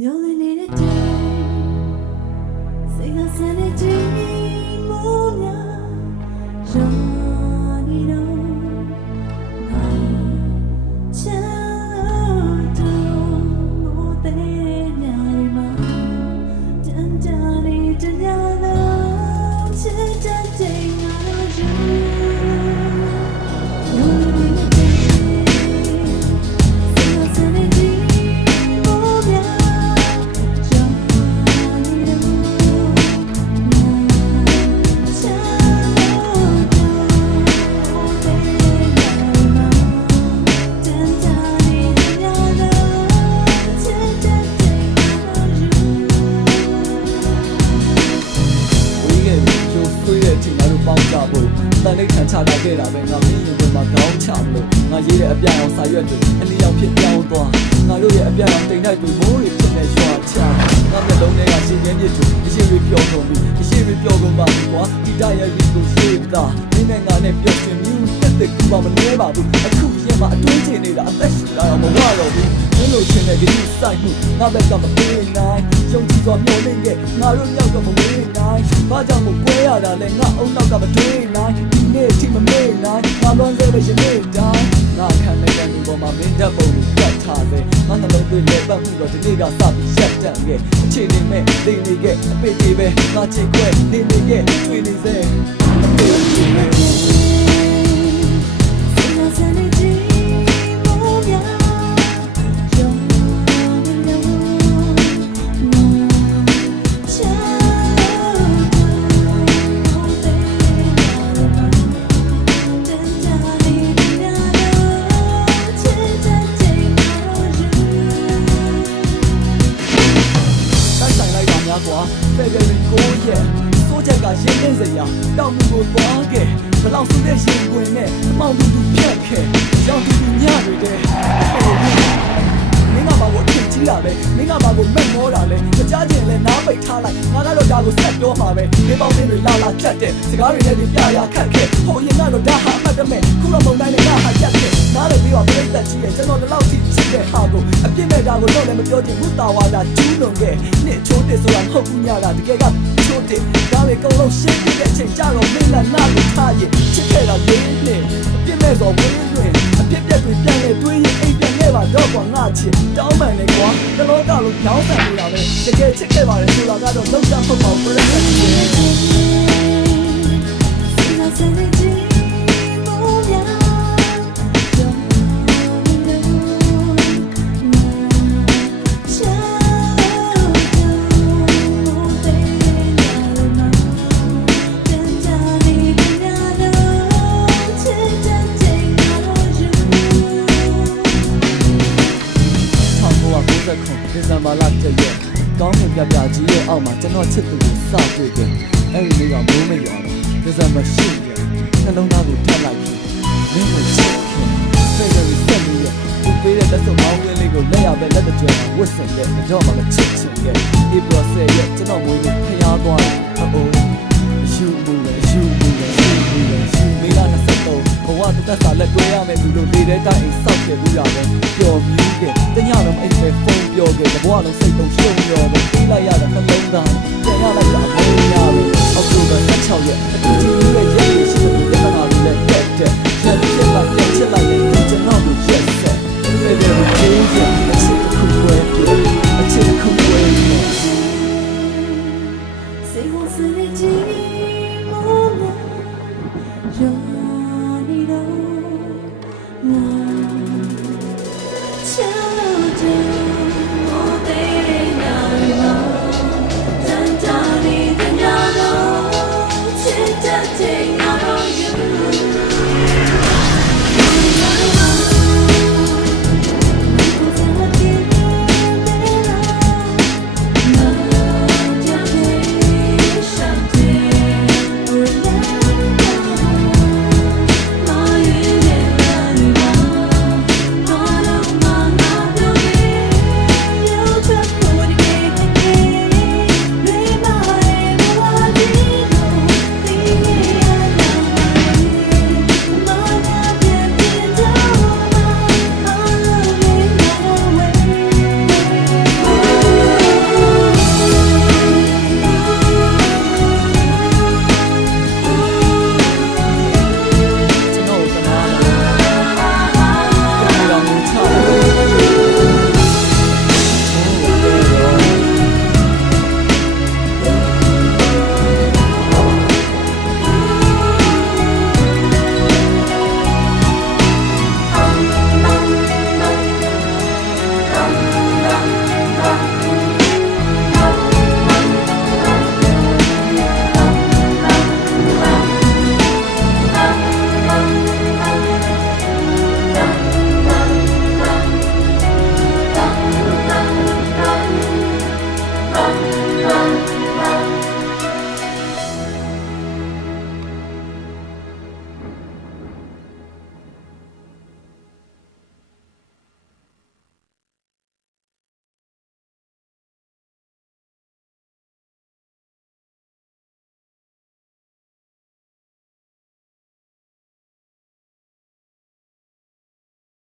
You're the needed day. Sing a sanity, Monia. Johnny, no. Tận đây thằng cha đã kể là về ngắm nhìn người mà cáo chạm được ngài gì để bia ông sai được anh đi ông phiền nhau tòa ngài đôi để bia ông tính này tụi bố thì phiền này xóa chạm ngắm nhận đông này là xin nhắn gì chủ cái gì review của mình cái gì review của bạn quá thì đại ấy bị tụi xếp ta nên ngày ngài này biểu hiện như tất cả cùng vào mình nghe bảo tụi anh không gì mà anh đối chuyện này là anh test lại ông mà qua rồi những lời chuyện này cái gì sai mù ngài bây giờ mà bên này trong chỉ có nhau lên ghệ ngài luôn nhau cả một bên này ba trăm một quê à đã lên ngã ông nào cả một bên nàyနေ့ဒီမမေ့နိုင်ငါလွန်စေပဲရှင်နေ့တိုင်းငါခံနေတဲ့လူပေါ်မှာမင်းတပ်ပုံကိုကတ်ထားတယ်ငါနှလုံးသွင်းလက်ပတ်မှုတော့ဒီနေ့ကစပြီးရက်တန်ခဲ့အခြေအနေမဲ့နေနေခဲ့အပေသေးပဲငါချစ်ခွဲနေနေခဲ့ကျွေးနေစေအပေသေးပဲFebruary 9 ရက်စိုးချက်ကရင်းနှင်းစရာတောင်မှုကိုသွားခဲ့ဘလောက်ဆိုတဲ့ရှင်ကွင်နဲ့အမောင်တူဖြတ်ခဲ့ရောင်တူညတွေတဲ့မင်းကဘာကိုအထင်ကြီးတာလဲမင်းကဘာကိုမဲ့မောတာလဲကြားကျင်လဲနားပိတ်ထားလိုက်ငါကတော့ဒါကိုဆက်ပြောမှာပဲဒီပေါင်းတွေလာကြက်တဲ့စကားတွေနဲ့ပြရခတ်ခဲ့ဟိုရင်ကတော့ဒါဟာအမှတ်တမဲ့ခုတော့မုံတိုင်းနဲ့ငါဟာချက်ခဲ့နားလည်းပြီးတော့ပြိတ္တကြီးရဲ့ကျွန်တော်ဒီလောက်ထိချစ်တဲ့ဟာကိုအပြစ်မဲ့တာကိုတော့လည်းမပြောချင်ဘူးတာဝါတာကျူးလွန်ခဲ့နှစ်ချိုးတစ်ဆိုတာမဟုတ်ဘူးညတာတကယ်ကချိုးတစ်ဒါတွေကုန်လုံးရှင်းပြတဲ့အချိန်ကြတော့မင်းလည်းနားကိုထားရင်ချစ်ခဲ့တာလေးနဲ့အပြစ်မဲ့ဆိုဝင်းတွင်အပြစ်ပြက်တွေပြန်လဲတွေးရင်အိမ်ပြန်ခဲ့ပါတော့ကွာငါချစ်တောင်းပန်နေကွာတလောကလုံးကြောင်းဆန်နေတာပဲတကယ်ချစ်ခဲ့ပါတယ်ဆိုတာကတော့လုံးဝမဟုတ်ပါဘူးပြည့်ဒီဇင်ဘာလတည့်ရက်ကောင်းကင်ပြပြကြီးရဲ့အောက်မှာကျွန်တော်ချစ်သူကိုစတွေ့ခဲ့အဲ့ဒီနေ့ကမိုးမရွာတော့ဒီဇင်ဘာ10ရက်နှလုံးသားကိုထပ်လိုက်ပြီးမင်းကိုချစ်ခင် February 7 ရက်သူပေးတဲ့လက်စုံမောင်းကလေးကိုလက်ရပဲလက်တကြွမှာဝတ်ဆင်ခဲ့တော့မှချစ်ချင်ခဲ့ April 10 ရက်ကျွန်တော်မွေးနေ့ဖျားသွားတယ်ဟုတ်ယူမှုပဲမေလာ23ဘဝတစ်သက်စာလက်တွဲရမယ်သူတို့နေတဲ့တိုင်းအိမ်ဆောက်ခဲ့ဘူးရပဲပျော်မြူးခဲ့တညလုံးအိမ်ပဲဖုန်းပြောခဲ့ဘဝလုံးစိတ်တုံရှုံရောပဲပြေးလိုက်ရတဲ့နှလုံးသားပြန်ရလိုက်တာအမေးရပဲအောက်တိုဘာ16ရက်အတူတူရဲ့ရက်ရှိတဲ့ပြဿနာတွေလည်းတက်ရက်ဖြစ်လာပြက်ချက်